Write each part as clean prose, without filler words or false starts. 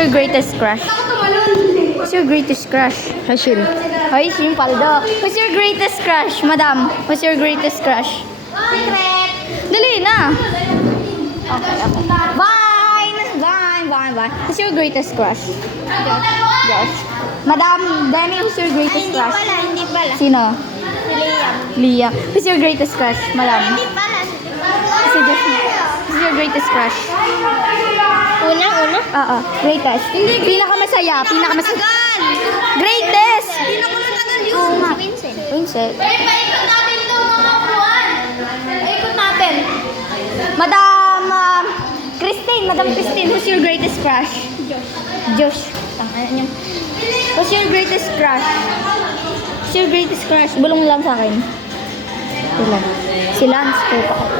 your greatest crush? Who's your greatest crush? Hashil. Ay, si Paldo. Who's your greatest crush, madam? Who's your greatest crush? Secret. Dali na. Okay. Vine. Who's your greatest crush? Josh. Madam Demi, who's your greatest crush? Hindi pala. Sino? Liam. Liam. Who's your greatest crush, madam? Hindi pala. Si Josh. Who's your greatest crush? Una? Oo, greatest. Pinakamasaya. Greatest! Pinakamatagal yun. Oo nga. Si Vincent. Vincent. Paikot natin ito mga buwan. Paikot natin. Madam Christine, who's your greatest crush? Josh. Tangan niyo. Who's your greatest crush? Who's your greatest crush? Bulong lang sa akin. Si Lance po pa ako.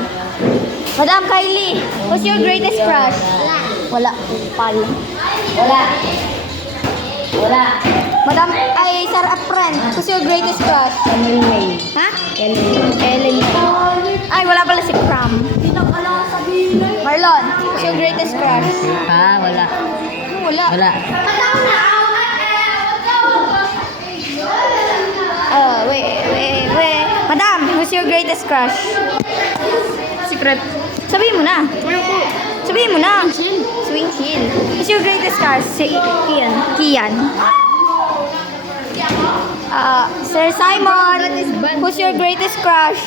Madam Kylie, who's your greatest crush? Wala. Wala. Madam, Sarah Apren, who's your greatest crush? May. Ha? Ellen. Ay, wala pala si Cram. Marlon, who's your greatest crush? Wala. Wala. Wala. Wait. Madam, who's your greatest crush? Secret. Sabihin mo na. Swing Hill. Who's your greatest crush? Si Kian. Sir Simon, who's your greatest crush?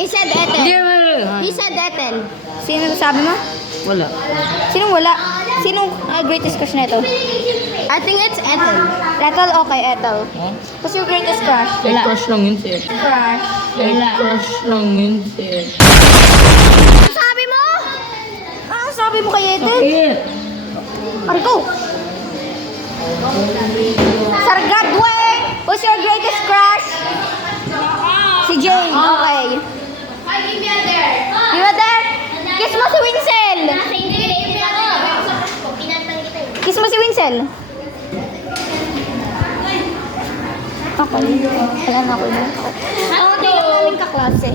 He said Ethel. Wala. He said Ethel. Sino sabi mo? Wala. Sinong wala? Sinong greatest crush na ito? I think it's Ethel. Ethel, okay, Ethel. Who's your greatest crush? Crush lang yun si Ed. Crush. Crush lang yun si Ed. Ano sabi mo? Ano sabi mo kay Ethel? Bakit? Marco! Sargadwe! Who's your greatest crush? Si Jane, okay. Hi, give me a there. You were there? Kiss mo si Winsel! Nasa English ako. Kiss mo si Winsel! Okay. Wala na ako. Hindi lang namin kaklase.